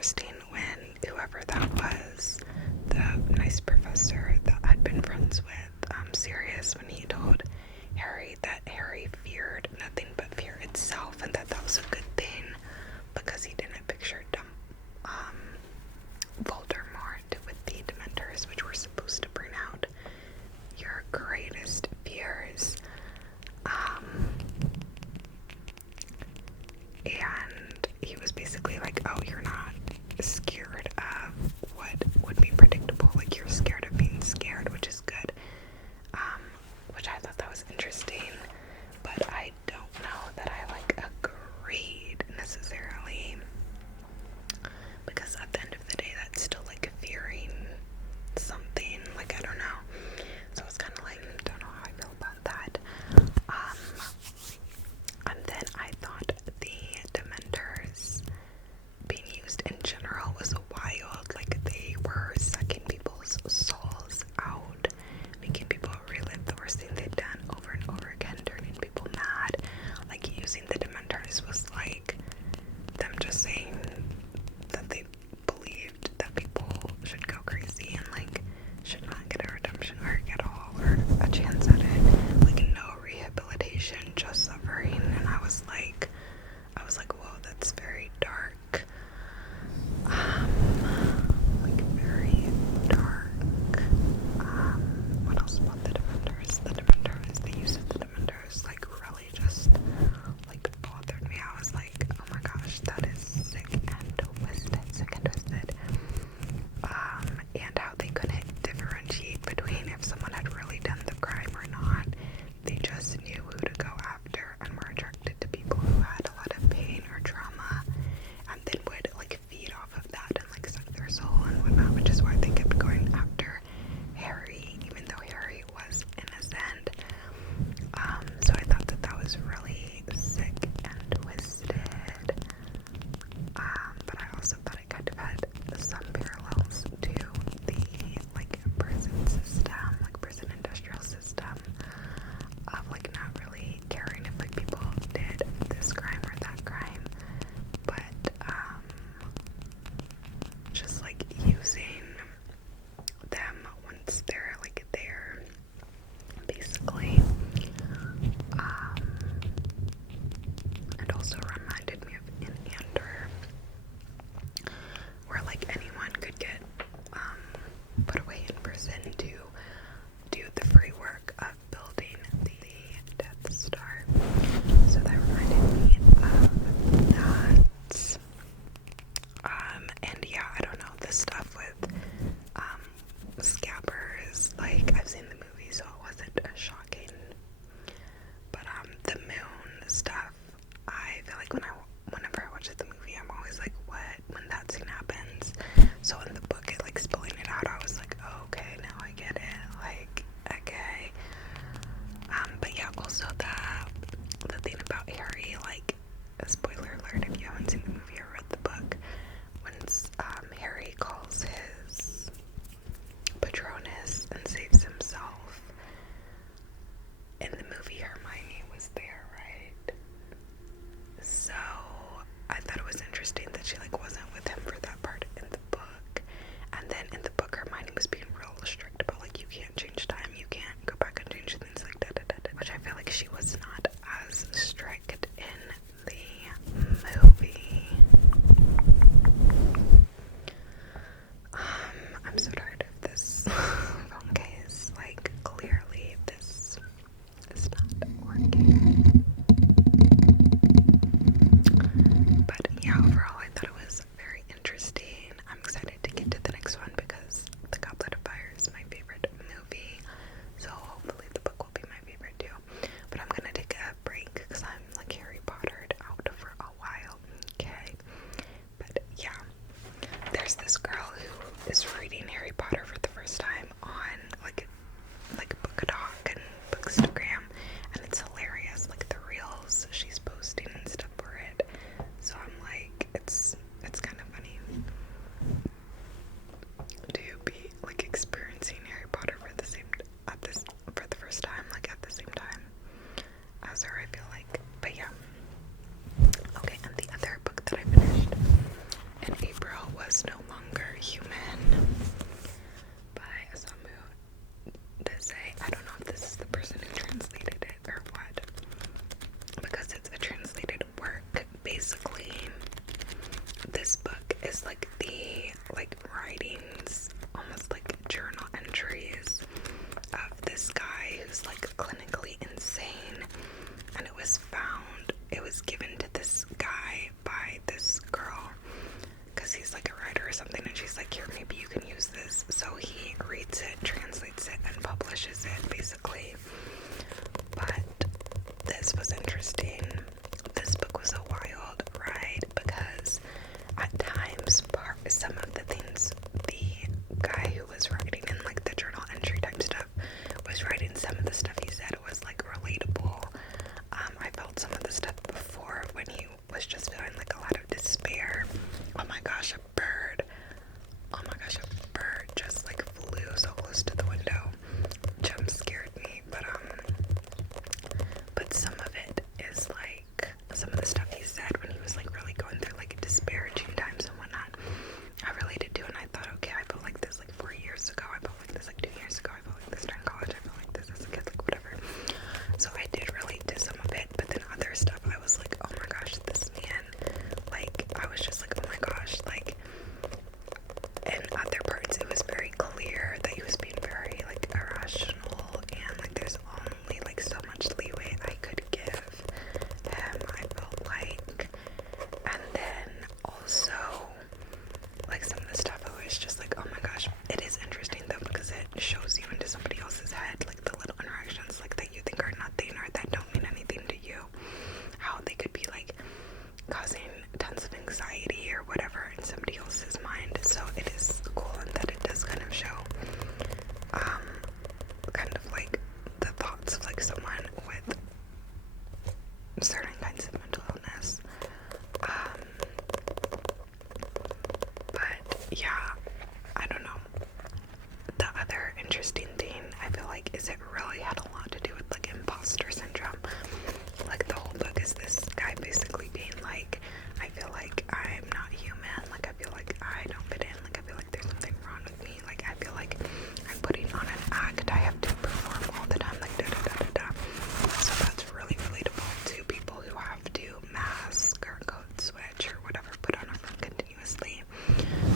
interesting when whoever that was, the nice professor that I'd been friends with, Sirius, when he told Harry that Harry feared nothing but fear itself, and that was a good thing because he didn't picture Voldemort with the Dementors, which were supposed to bring out your greatest fears. And he was basically like, oh, you're not scared of what would be predictable, like you're scared of being scared, which is good. Which I thought that was interesting, but I don't know that I agree was no longer human by Asamu Dezei. I don't know if this is the person who translated it or what, because it's a translated work. Basically, this book is like the writings, almost like journal entries of this guy who's like clinically insane, and it was given to this guy by this girl because he's like a writer or something, and she's like, here, maybe you can use this. So he reads it, translates it, and publishes it basically. But this was interesting. This book was a wild ride because at times some of the things the guy who was writing in like the journal entry type stuff was writing, some of the stuff he said was like relatable. I felt some of the stuff before when he was just feeling like a lot of despair. Oh my gosh, a bird. Oh my gosh, a bird just like flew so close to the window. Jump scared me, but some of it is like some of the stuff he said when he was like really going through like disparaging times and whatnot, I related to, and I thought, okay, I felt like this like 4 years ago, I felt like this like 2 years ago, I felt like this during college, I felt like this as a kid, like whatever. So I did relate to some of it, but then other stuff I was like, oh my gosh, this man, like I was just like, oh my gosh, like, in other parts it was very clear that he was being very like irrational, and like there's only like so much leeway I could give him, I felt like. And then also like some of the stuff I was just like, oh my gosh, it is interesting though, because it shows you into somebody else's head, like the little interactions like that you think are nothing or that don't mean anything to you, how they could be like causing tons of anxiety or whatever in somebody else's mind. So it is cool in that it does kind of show kind of like the thoughts of like someone with certain kinds of mental illness. But yeah, I don't know. The other interesting thing I feel like is it really had a lot to do with like imposter syndrome. Like the whole book is this guy basically being like, I feel like I'm not human, like I feel like I don't fit in, like I feel like there's something wrong with me, like I feel like I'm putting on an act, I have to perform all the time, like da da da da da. So that's really relatable to people who have to mask or code switch or whatever, put on a front continuously,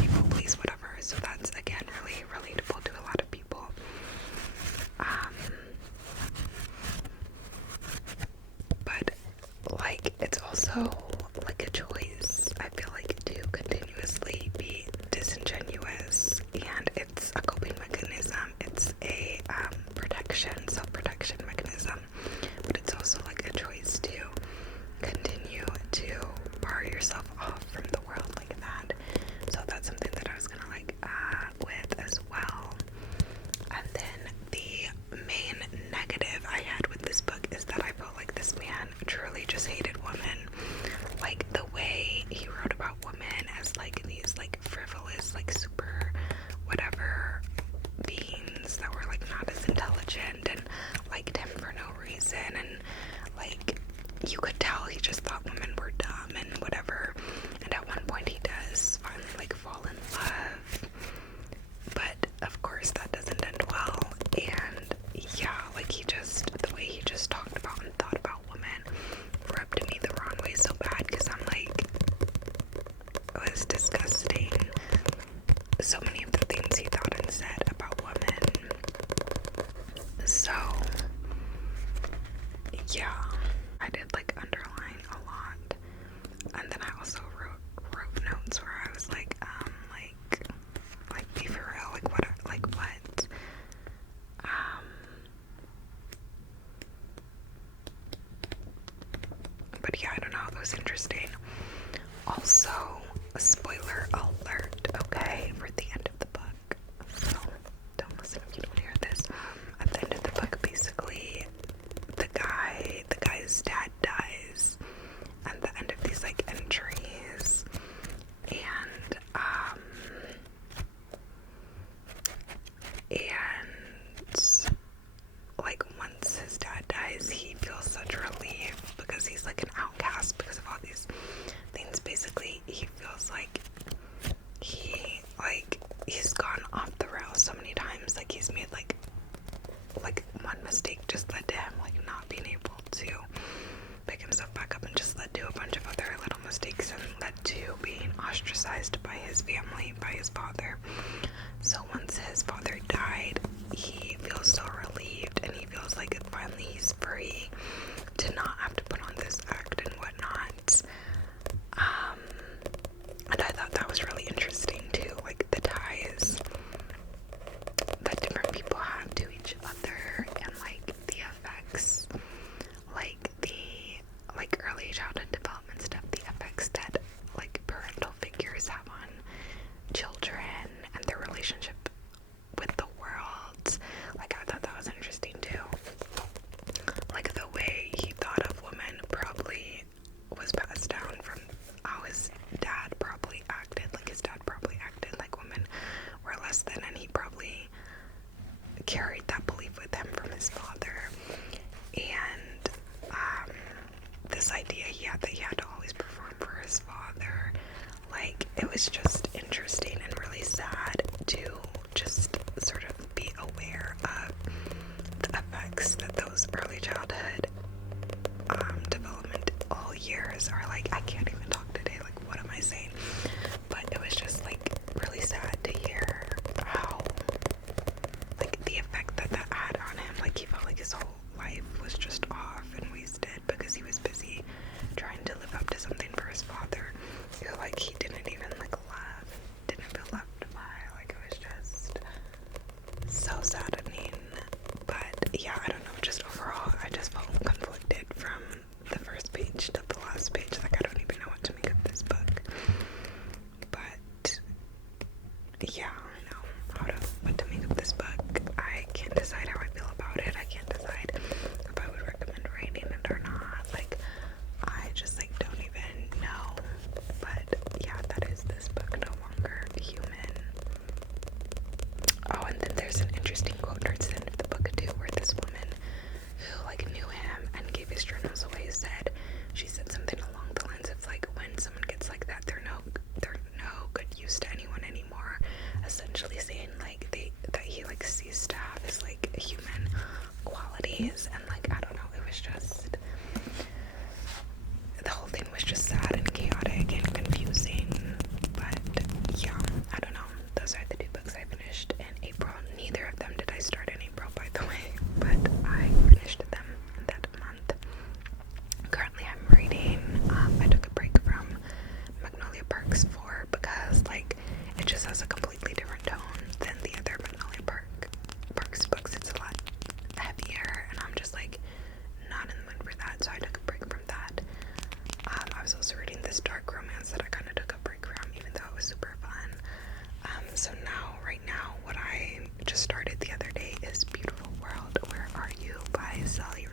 people please, whatever. So that's again really relatable to a lot of people. But like it's also like a choice, I feel like, to continuously be disingenuous, and it's a coping mechanism, it's a self-protection mechanism, but it's also like a choice to continue to bar yourself off from the world like that. So that's something that I was gonna like with as well. And then the main negative I had with this book is that I felt like this man truly just hated women. Like the way he wrote about women as like these like frivolous, like super whatever beings that were like not as intelligent and liked him for no reason, and like you could tell he just thought women were dumb and whatever. And at one point he does finally like fall in love, but of course that doesn't end well. And yeah, like the way he just talked about and thought about women rubbed me the wrong way so bad, because I'm like, it was disgusting. So many of the things he thought and said about women. So yeah, I did like underline a lot, and then I also wrote notes where I was like, be for real, like what, but yeah, I don't know, it was interesting. Also, a spoiler alert, okay, for the end of the by his father. So once his father died, he feels so relieved, and he feels like finally he's free to not have to put on this act and whatnot. And I thought that was really interesting too, like the ties that different people have to each other, and like the effects, like the early childhood development stuff, the effects that like parental figures have on children and their relationship with the world. Like I thought that was interesting too. Like the way he thought of women probably was passed down from how his dad probably acted. Like his dad probably acted like women were less than, and he probably carried that belief with him from his father. And this idea he had that he had to always perform for his father, like it was just interesting and really sad to just sort of be aware of the effects that those early childhood development all years are like. I can't even talk today, like what am I saying? But it was just like really sad to hear how like the effect that had on him. Like he felt like his whole life was just off and wasted because he was busy trying to live up to something for his father who like he didn't even like love, didn't feel loved by. Like it was just so saddening. But yeah, I don't know, just overall I just felt conflicted from the first page to the last page. Like I don't even know what to make of this book. But yeah, I know what to make of this book. I can't decide how I feel about it. I can't decide if I would recommend reading it or not. Like I just like don't even know. But yeah, that is this book, No Longer Human. Oh, and then there's an interesting quote towards the end of the book too, where this woman who like knew him and gave his journals away she said something along the lines of like, when someone gets like that, they're no good use to anyone anymore. Essentially saying like that he like sees to have his like human qualities, and like I don't know, it was just, the whole thing was just sad and chaotic and confusing. But yeah, I don't know. Those are the two books I finished in April. Neither of them did I start in April, by the way, but I finished them that month. Currently I'm reading, I took a break from Magnolia Parks 4 because like it just has a completely different tone than the other Magnolia Parks books. It's a lot heavier and I'm just like not in the mood for that, so I took a break from that. I was also reading this dark romance that I kind of took a break from, even though it was super fun. So now, right now, what I just started the other day is Beautiful World, Where Are You by Sally